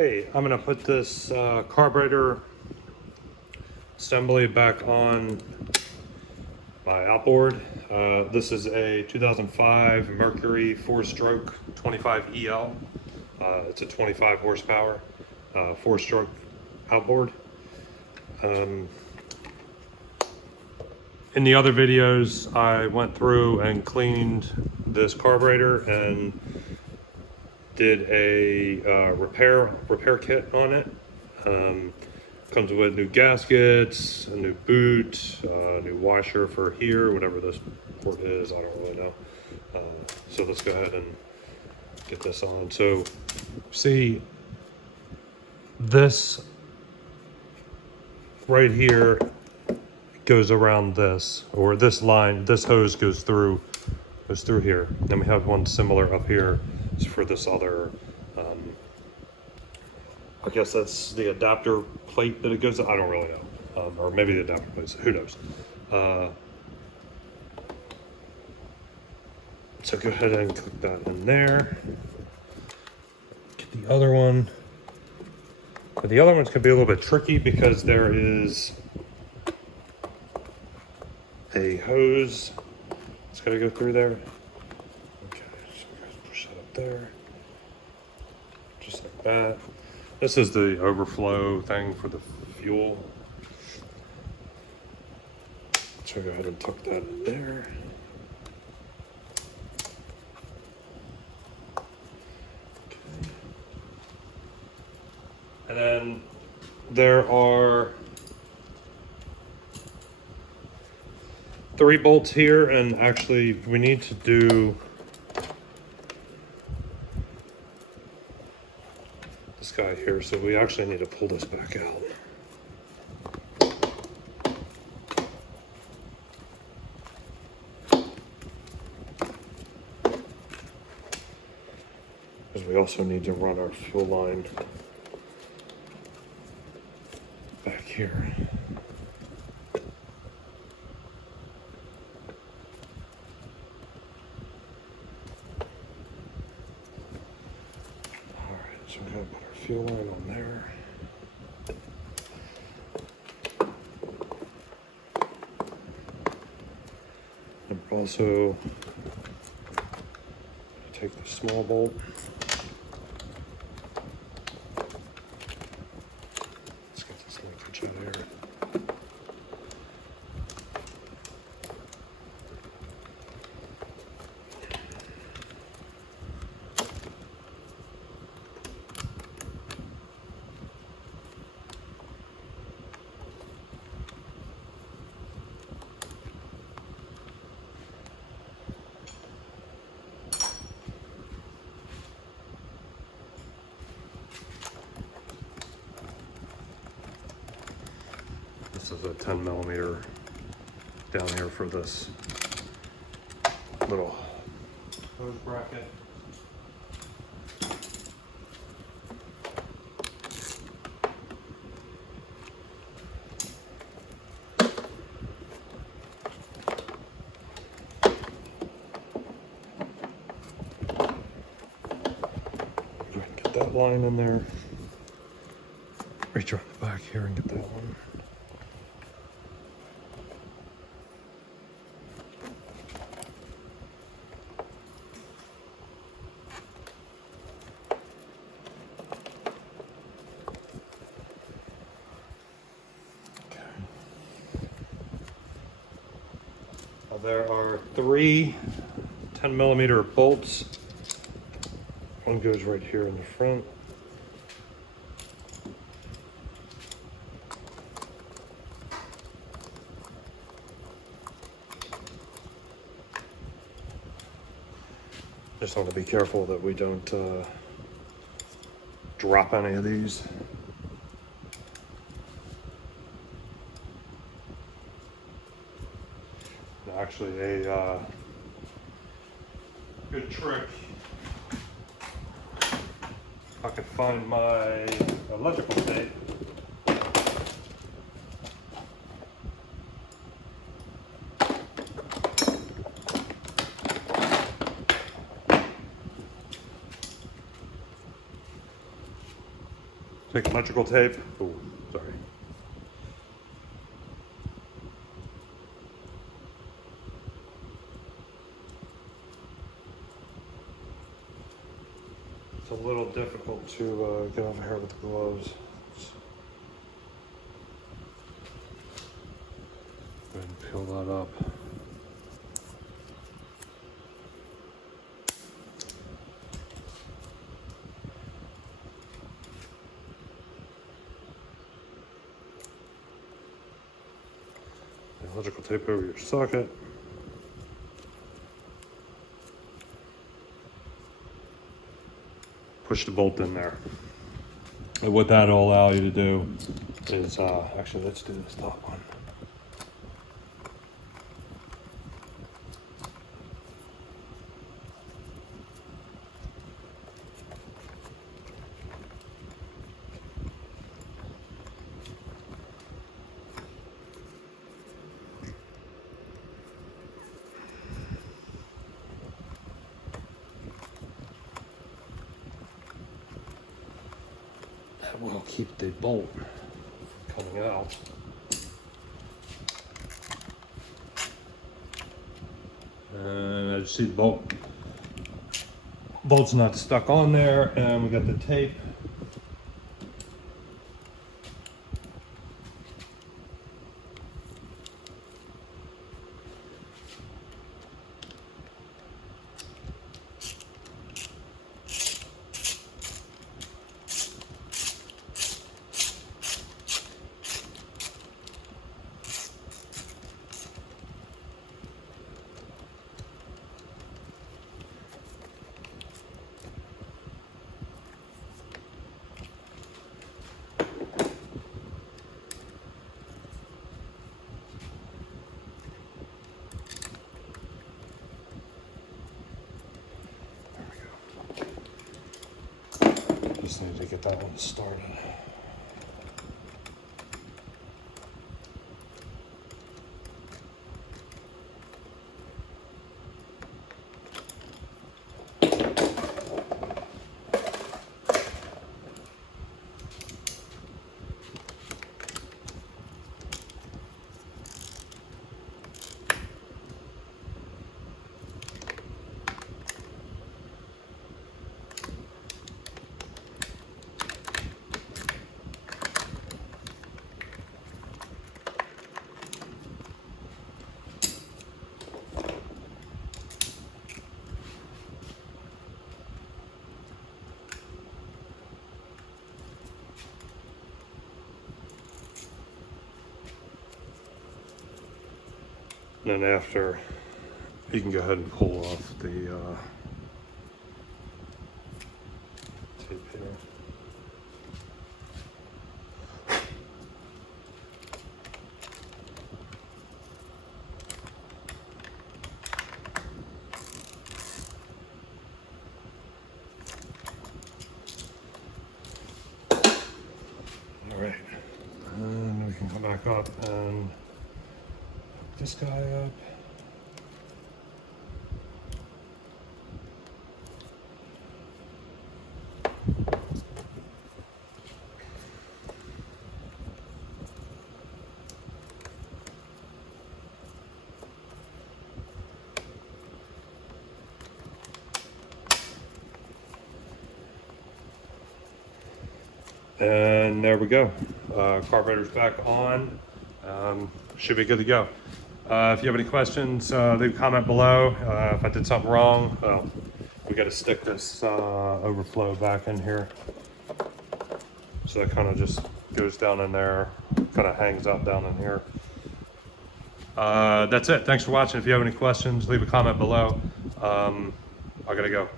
Hey, I'm gonna put this carburetor assembly back on my outboard. This is a 2005 Mercury 4-stroke 25 EL. It's a 25 horsepower 4-stroke outboard. In the other videos, I went through and cleaned this carburetor and did a repair kit on it. Comes with new gaskets, a new boot, new washer for here, whatever this port is, I don't really know. So let's go ahead and get this on. So see, this right here goes around this, or this line, this hose goes through here. Then we have one similar up here for this other, I guess that's the adapter plate that it goes, I don't really know. Or maybe the adapter plate, who knows. So go ahead and click that in there. Get the other one. But the other one's gonna be a little bit tricky because there is a hose. It's gotta go through there. Okay, so we're gonna push that up there. Just like that. This is the overflow thing for the fuel. So go ahead and tuck that in there. Okay. And then there are 3 bolts here, and actually we need to do this guy here, so we actually need to pull this back out. Because we also need to run our fuel line back here. So we're going to put our fuel line on there. And also take the small bolt. Let's get this linkage out of here. This is a 10mm down here for this little hose bracket. Go ahead and get that line in there. Reach around the back here and get that one. There are 3 10mm bolts. One goes right here in the front. Just want to be careful that we don't drop any of these. Actually, a good trick, if I could find my electrical tape. Take electrical tape. Oh, sorry. It's a little difficult to get over here with the gloves. Go ahead and peel that up. Electrical tape over your socket. Push the bolt in there. And what that'll allow you to do is, actually let's do this top one. That will keep the bolt coming out. And as you see, the bolt's not stuck on there, and we got the tape. Just need to get that one started. And then after, you can go ahead and pull off the tape here. All right, and we can come back up and this guy up. And there we go. Carburetor's back on. Should be good to go. If you have any questions, leave a comment below. If I did something wrong, we got to stick this overflow back in here. So that kind of just goes down in there, kind of hangs out down in here. That's it. Thanks for watching. If you have any questions, leave a comment below. I gotta go.